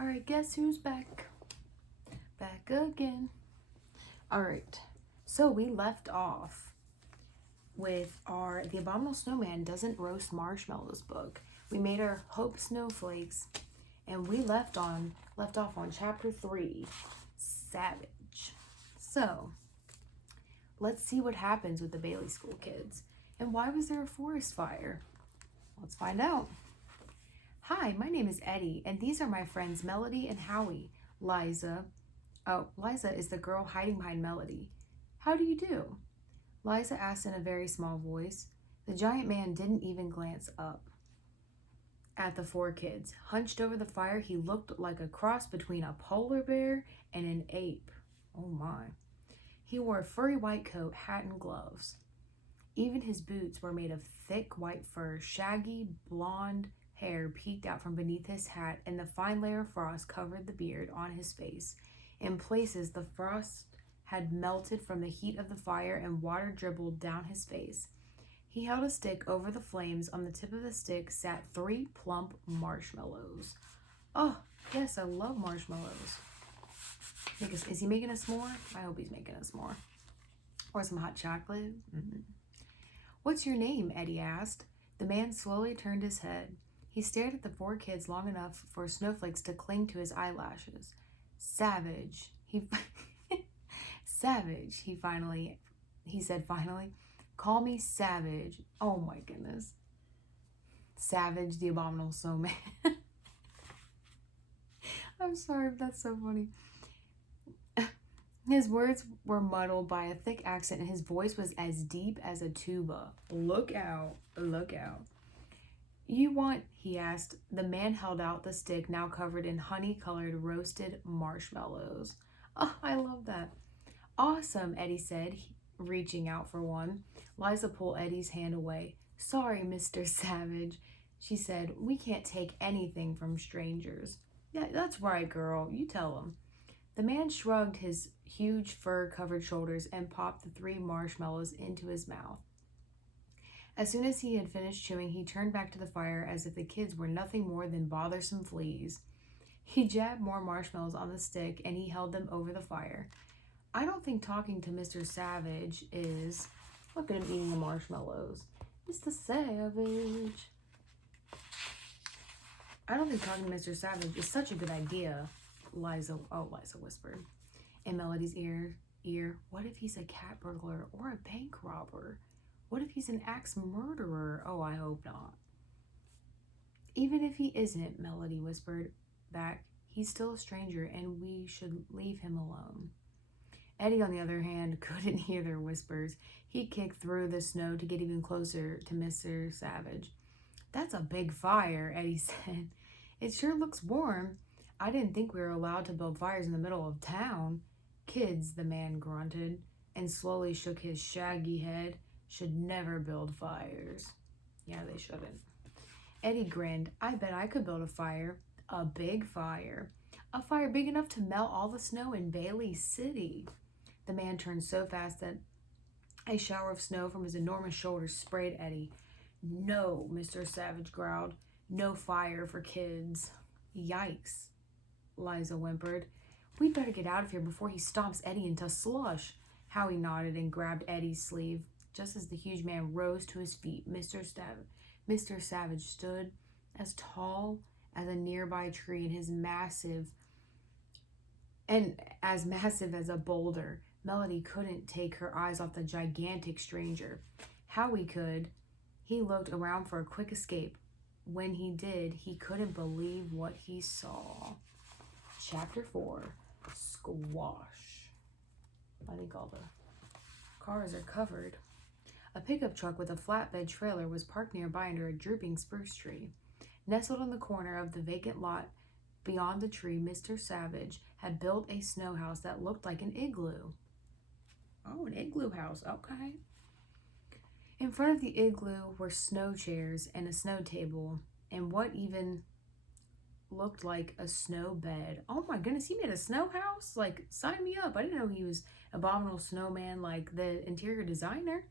Alright, guess who's back? Back again. Alright, so we left off with our The Abominable Snowman Doesn't Roast Marshmallows book. We made our Hope Snowflakes, and we left off on chapter 3, Savage. So, let's see what happens with the Bailey School kids. And why was there a forest fire? Let's find out. Hi, my name is Eddie, and these are my friends Melody and Howie. Liza is the girl hiding behind Melody. How do you do? Liza asked in a very small voice. The giant man didn't even glance up at the four kids. Hunched over the fire, he looked like a cross between a polar bear and an ape. Oh my. He wore a furry white coat, hat, and gloves. Even his boots were made of thick white fur. Shaggy, blonde hair peeked out from beneath his hat, and the fine layer of frost covered the beard on his face. In places, the frost had melted from the heat of the fire, and water dribbled down his face. He held a stick over the flames. On the tip of the stick sat 3 plump marshmallows. Oh, yes, I love marshmallows. Is he making a s'more? I hope he's making a s'more. Or some hot chocolate. What's your name? Eddie asked. The man slowly turned his head. He stared at the 4 kids long enough for snowflakes to cling to his eyelashes. Savage. Savage, he said finally. Call me Savage. Oh my goodness. Savage, the Abominable Snowman. I'm sorry if that's so funny. His words were muddled by a thick accent, and his voice was as deep as a tuba. Look out, look out. You want, he asked. The man held out the stick, now covered in honey-colored roasted marshmallows. Oh, I love that. Awesome, Eddie said, reaching out for one. Liza pulled Eddie's hand away. Sorry, Mr. Savage, she said. We can't take anything from strangers. Yeah, that's right, girl. You tell him. The man shrugged his huge fur-covered shoulders and popped the 3 marshmallows into his mouth. As soon as he had finished chewing, he turned back to the fire as if the kids were nothing more than bothersome fleas. He jabbed more marshmallows on the stick, and he held them over the fire. I don't think talking to Mr. Savage is... Look at him eating the marshmallows. Mr. Savage. I don't think talking to Mr. Savage is such a good idea, Liza whispered. In Melody's ear, what if he's a cat burglar or a bank robber? What if he's an axe murderer? Oh, I hope not. Even if he isn't, Melody whispered back, he's still a stranger and we should leave him alone. Eddie, on the other hand, couldn't hear their whispers. He kicked through the snow to get even closer to Mr. Savage. That's a big fire, Eddie said. It sure looks warm. I didn't think we were allowed to build fires in the middle of town. Kids, the man grunted and slowly shook his shaggy head, should never build fires. Yeah, they shouldn't. Eddie grinned. I bet I could build a fire. A big fire. A fire big enough to melt all the snow in Bailey City. The man turned so fast that a shower of snow from his enormous shoulders sprayed Eddie. No, Mr. Savage growled. No fire for kids. Yikes, Liza whimpered. We'd better get out of here before he stomps Eddie into slush. Howie nodded and grabbed Eddie's sleeve. Just as the huge man rose to his feet, Mr. Savage stood as tall as a nearby tree and as massive as a boulder. Melody couldn't take her eyes off the gigantic stranger. Howie could. He looked around for a quick escape. When he did, he couldn't believe what he saw. Chapter 4, Squash. I think all the cars are covered. A pickup truck with a flatbed trailer was parked nearby under a drooping spruce tree. Nestled in the corner of the vacant lot beyond the tree, Mr. Savage had built a snow house that looked like an igloo. Oh, an igloo house. Okay. In front of the igloo were snow chairs and a snow table and what even looked like a snow bed. Oh my goodness, he made a snow house? Like, sign me up. I didn't know he was Abominable Snowman, like the interior designer.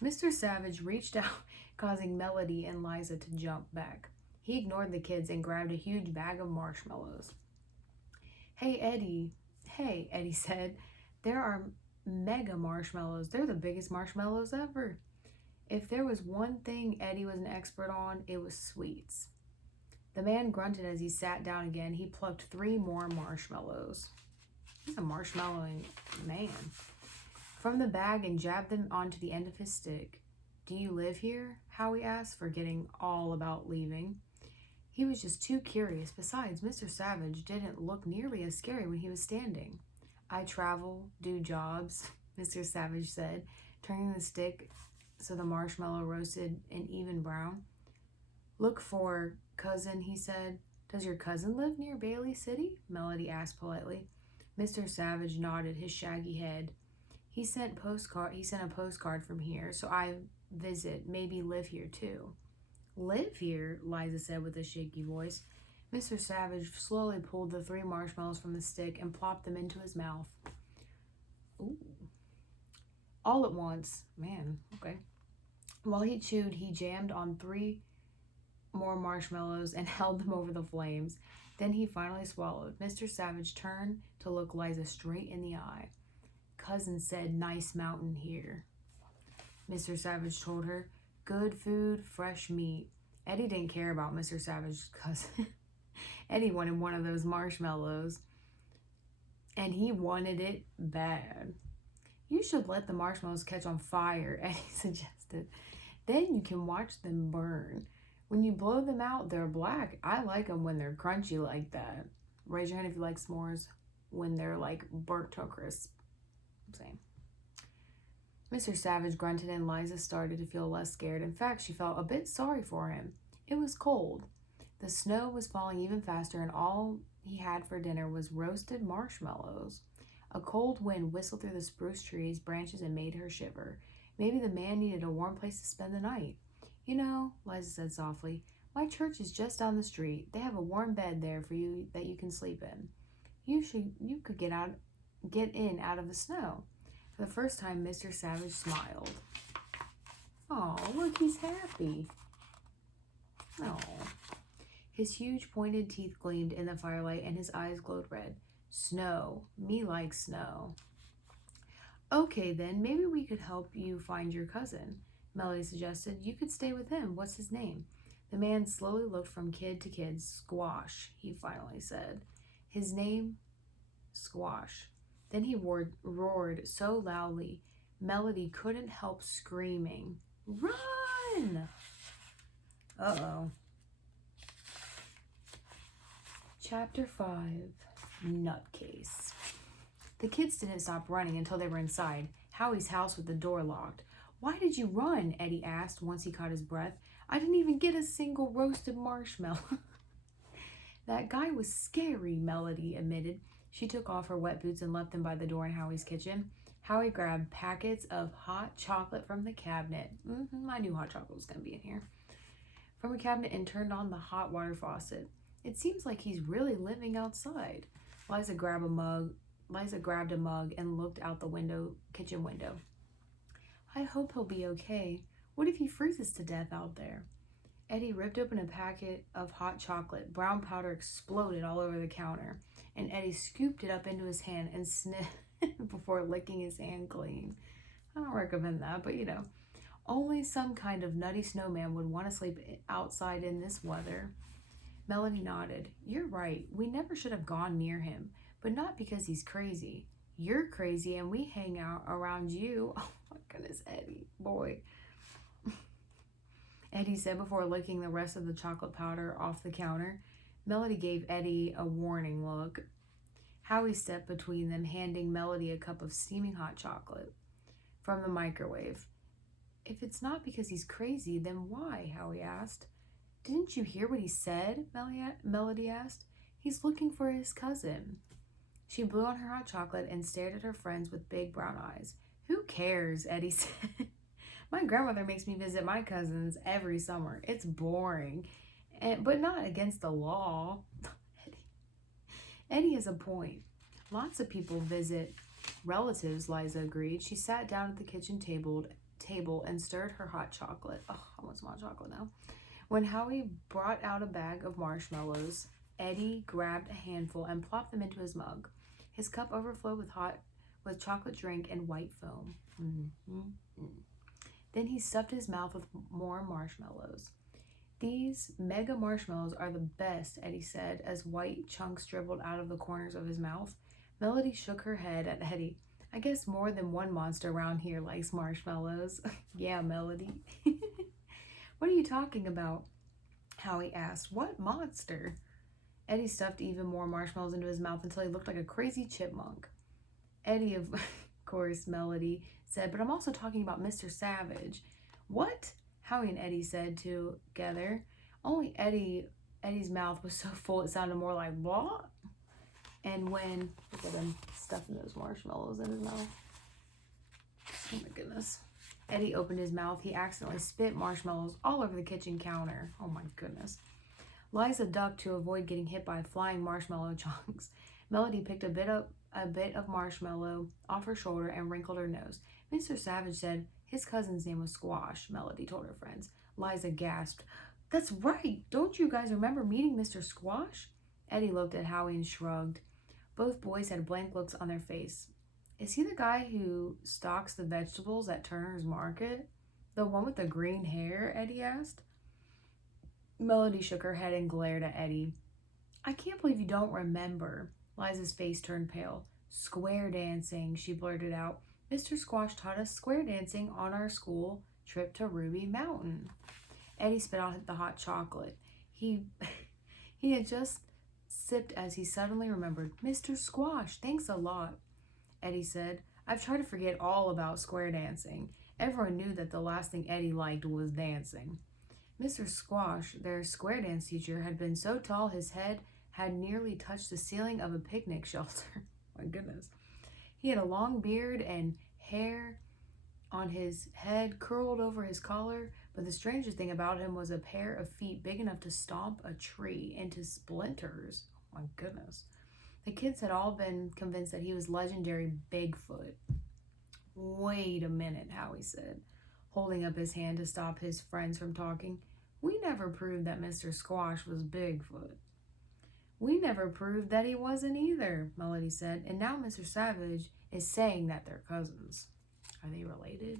Mr. Savage reached out, causing Melody and Liza to jump back. He ignored the kids and grabbed a huge bag of marshmallows. Hey, Eddie. Hey, Eddie said. There are mega marshmallows. They're the biggest marshmallows ever. If there was one thing Eddie was an expert on, it was sweets. The man grunted as he sat down again. He plucked 3 more marshmallows. He's a marshmallowing man. From the bag and jabbed them onto the end of his stick. Do you live here? Howie asked, forgetting all about leaving. He was just too curious. Besides, Mr. Savage didn't look nearly as scary when he was standing. I travel, do jobs, Mr. Savage said, turning the stick so the marshmallow roasted an even brown. Look for cousin, he said. Does your cousin live near Bailey City? Melody asked politely. Mr. Savage nodded his shaggy head. He sent a postcard from here, so I visit, maybe live here too. Live here, Liza said with a shaky voice. Mr. Savage slowly pulled the 3 marshmallows from the stick and plopped them into his mouth. Ooh. All at once. Man, okay. While he chewed, he jammed on 3 more marshmallows and held them over the flames. Then he finally swallowed. Mr. Savage turned to look Liza straight in the eye. Cousin said nice mountain here, Mr. Savage told her. Good food, fresh meat. Eddie didn't care about Mr. Savage's cousin. Eddie wanted one of those marshmallows, and he wanted it bad. You should let the marshmallows catch on fire, Eddie suggested. Then you can watch them burn. When you blow them out, they're black. I like them when they're crunchy like that. Raise your hand if you like s'mores when they're like burnt to a crisp. Same. Mr. Savage grunted and Liza started to feel less scared. In fact, she felt a bit sorry for him. It was cold. The snow was falling even faster, and all he had for dinner was roasted marshmallows. A cold wind whistled through the spruce trees' branches and made her shiver. Maybe the man needed a warm place to spend the night. You know, Liza said softly, my church is just down the street. They have a warm bed there for you that you can sleep in. You could get in out of the snow. For the first time, Mr. Savage smiled. Oh, look, he's happy. Oh. His huge pointed teeth gleamed in the firelight and his eyes glowed red. Snow. Me like snow. Okay, then, maybe we could help you find your cousin, Melody suggested. You could stay with him. What's his name? The man slowly looked from kid to kid. Squash, he finally said. His name? Squash. Then he roared so loudly, Melody couldn't help screaming. Run! Uh-oh. Chapter 5, Nutcase. The kids didn't stop running until they were inside Howie's house with the door locked. Why did you run? Eddie asked once he caught his breath. I didn't even get a single roasted marshmallow. That guy was scary, Melody admitted. She took off her wet boots and left them by the door in Howie's kitchen. Howie grabbed packets of hot chocolate from the cabinet. I knew hot chocolate was going to be in here. From a cabinet and turned on the hot water faucet. It seems like he's really living outside. Liza grabbed a mug and looked out the kitchen window. I hope he'll be okay. What if he freezes to death out there? Eddie ripped open a packet of hot chocolate. Brown powder exploded all over the counter, and Eddie scooped it up into his hand and sniffed before licking his hand clean. I don't recommend that, but only some kind of nutty snowman would want to sleep outside in this weather. Melody nodded. You're right. We never should have gone near him, but not because he's crazy. You're crazy and we hang out around you. Oh my goodness, Eddie, boy. Eddie said before licking the rest of the chocolate powder off the counter. Melody gave Eddie a warning look. Howie stepped between them, handing Melody a cup of steaming hot chocolate from the microwave. If it's not because he's crazy, then why? Howie asked. Didn't you hear what he said? Melody asked. He's looking for his cousin. She blew on her hot chocolate and stared at her friends with big brown eyes. Who cares? Eddie said. My grandmother makes me visit my cousins every summer. It's boring, but not against the law. Eddie has a point. Lots of people visit relatives, Liza agreed. She sat down at the kitchen table and stirred her hot chocolate. Oh, I want some hot chocolate now. When Howie brought out a bag of marshmallows, Eddie grabbed a handful and plopped them into his mug. His cup overflowed with chocolate drink and white foam. Then he stuffed his mouth with more marshmallows. These mega marshmallows are the best, Eddie said, as white chunks dribbled out of the corners of his mouth. Melody shook her head at Eddie. I guess more than one monster around here likes marshmallows. Yeah, Melody. What are you talking about? Howie asked. What monster? Eddie stuffed even more marshmallows into his mouth until he looked like a crazy chipmunk. Eddie, of course, Melody said, but I'm also talking about Mr. Savage. What? Howie and Eddie said together. Only Eddie's mouth was so full it sounded more like blah. And when, look at him stuffing those marshmallows in his mouth. Oh my goodness. Eddie opened his mouth. He accidentally spit marshmallows all over the kitchen counter. Oh my goodness. Liza ducked to avoid getting hit by flying marshmallow chunks. Melody picked a bit of marshmallow off her shoulder and wrinkled her nose. Mr. Savage said his cousin's name was Squash, Melody told her friends. Liza gasped. That's right. Don't you guys remember meeting Mr. Squash? Eddie looked at Howie and shrugged. Both boys had blank looks on their face. Is he the guy who stocks the vegetables at Turner's Market? The one with the green hair? Eddie asked. Melody shook her head and glared at Eddie. I can't believe you don't remember. Liza's face turned pale. Square dancing, she blurted out. Mr. Squash taught us square dancing on our school trip to Ruby Mountain. Eddie spit out the hot chocolate. He had just sipped as he suddenly remembered. Mr. Squash, thanks a lot, Eddie said. I've tried to forget all about square dancing. Everyone knew that the last thing Eddie liked was dancing. Mr. Squash, their square dance teacher, had been so tall his head had nearly touched the ceiling of a picnic shelter. My goodness. He had a long beard and hair on his head curled over his collar, but the strangest thing about him was a pair of feet big enough to stomp a tree into splinters. Oh my goodness. The kids had all been convinced that he was legendary Bigfoot. Wait a minute, Howie said, holding up his hand to stop his friends from talking. We never proved that Mr. Squash was Bigfoot. We never proved that he wasn't either, Melody said, and now Mr. Savage is saying that they're cousins. Are they related?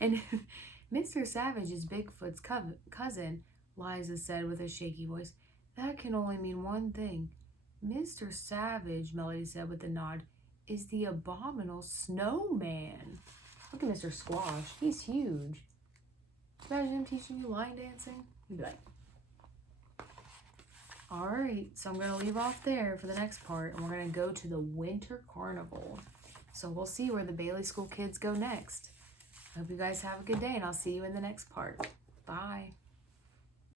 And Mr. Savage is Bigfoot's cousin, Liza said with a shaky voice. That can only mean one thing. Mr. Savage, Melody said with a nod, is the Abominable Snowman. Look at Mr. Squash. He's huge. Imagine him teaching you line dancing. You'd be like, alright, so I'm going to leave off there for the next part, and we're going to go to the Winter Carnival. So we'll see where the Bailey School kids go next. I hope you guys have a good day, and I'll see you in the next part. Bye.